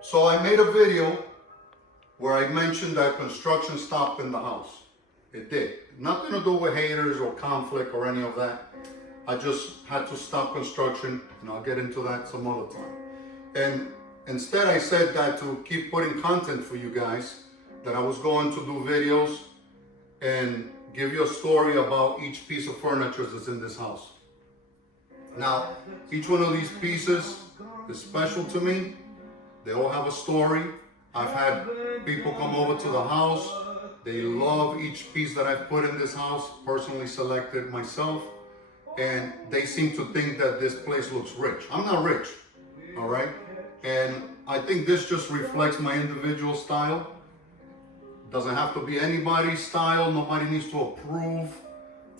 So I made a video where I mentioned that construction stopped in the house. It did. Nothing to do with haters or conflict or any of that. I just had to stop construction, and I'll get into that some other time. And instead I said that to keep putting content for you guys, that I was going to do videos and give you a story about each piece of furniture that's in this house. Now, each one of these pieces is special to me. They all have a story. I've had people come over to the house. They love each piece that I've put in this house, personally selected myself. And they seem to think that this place looks rich. I'm not rich, all right? And I think this just reflects my individual style. Doesn't have to be anybody's style. Nobody needs to approve,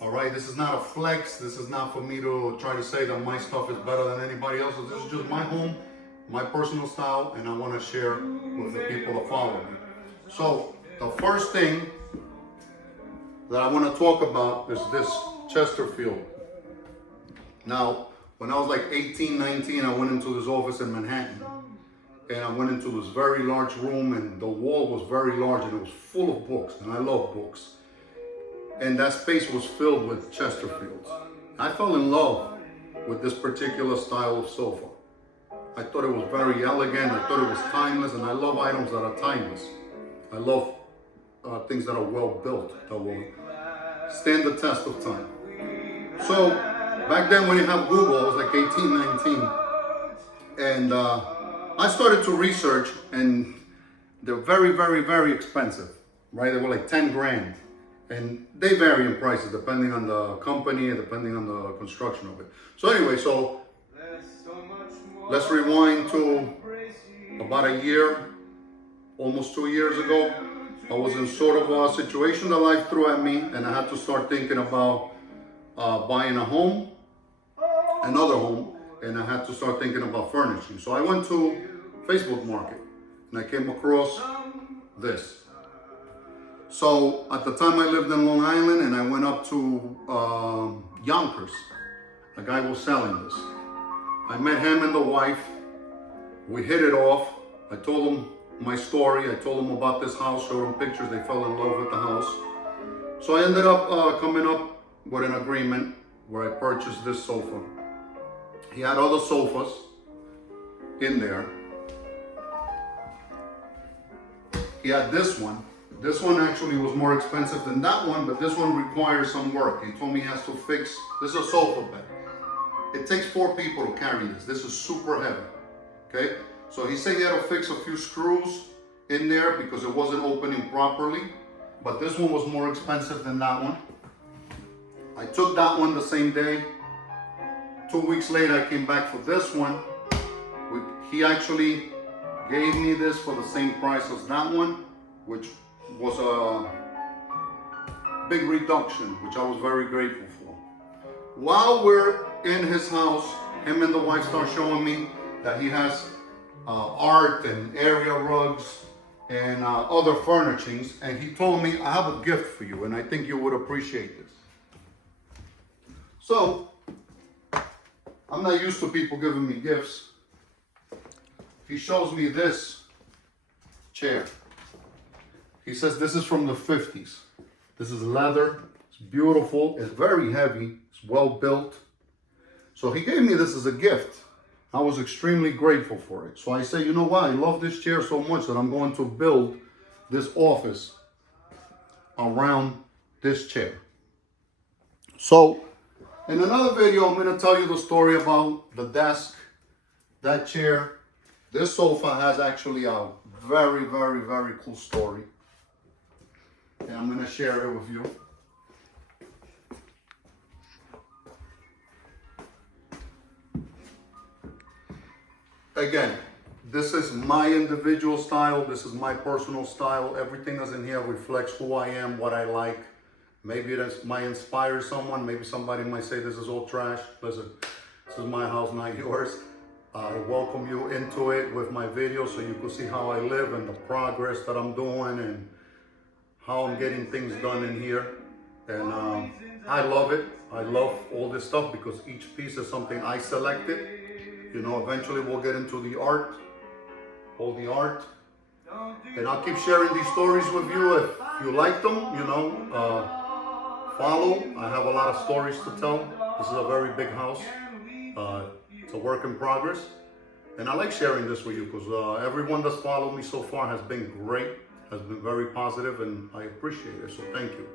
all right? This is not a flex. This is not for me to try to say that my stuff is better than anybody else's. This is just my home, my personal style, and I want to share with the people that follow me. So the first thing that I want to talk about is this Chesterfield. Now, when I was like 18, 19, I went into this office in Manhattan, and I went into this very large room, and the wall was very large, and it was full of books, and I love books. And that space was filled with Chesterfields. I fell in love with this particular style of sofa. I thought it was very elegant, I thought it was timeless, and I love items that are timeless. I love things that are well built, that will stand the test of time. So, back then when you have Google, I was like 18, 19, and I started to research, and they're very, very, very expensive, right? They were like 10 grand, and they vary in prices depending on the company and depending on the construction of it. So anyway, so let's rewind to about a year, almost 2 years ago. I was in sort of a situation that life threw at me, and I had to start thinking about buying a home, another home, and I had to start thinking about furnishing. So I went to Facebook Market, and I came across this. So at the time I lived in Long Island, and I went up to Yonkers. A guy was selling this. I met him and the wife. We hit it off. I told him my story. I told him about this house, showed him pictures. They fell in love with the house. So I ended up coming up with an agreement where I purchased this sofa. He had other sofas in there. He had this one. This one actually was more expensive than that one, but this one requires some work. He told me he has to fix, this is a sofa bed. It takes 4 people to carry this. This is super heavy, okay? So he said he had to fix a few screws in there because it wasn't opening properly, but this one was more expensive than that one. I took that one the same day. 2 weeks later, I came back for this one. He actually gave me this for the same price as that one, which was a big reduction, which I was very grateful for. While we're in his house, him and the wife start showing me that he has art and area rugs and other furnishings, and he told me, I have a gift for you, and I think you would appreciate this. So, I'm not used to people giving me gifts. He shows me this chair. He says this is from the 50s. This is leather. It's beautiful. It's very heavy. It's well built. So he gave me this as a gift. I was extremely grateful for it. So I say, you know what? I love this chair so much that I'm going to build this office around this chair. So in another video, I'm going to tell you the story about the desk, that chair. This sofa has actually a very, very, very cool story. And I'm going to share it with you. Again, this is my individual style. This is my personal style. Everything that's in here reflects who I am, what I like. Maybe it might inspire someone. Maybe somebody might say this is all trash. Listen, this is my house, not yours. I welcome you into it with my videos so you can see how I live and the progress that I'm doing and how I'm getting things done in here. And I love it. I love all this stuff because each piece is something I selected. You know, eventually we'll get into the art all the art. And I'll keep sharing these stories with you if you like them, you know. Follow. I have a lot of stories to tell. This is a very big house. It's a work in progress. And I like sharing this with you because everyone that's followed me so far has been great, has been very positive, and I appreciate it. So thank you.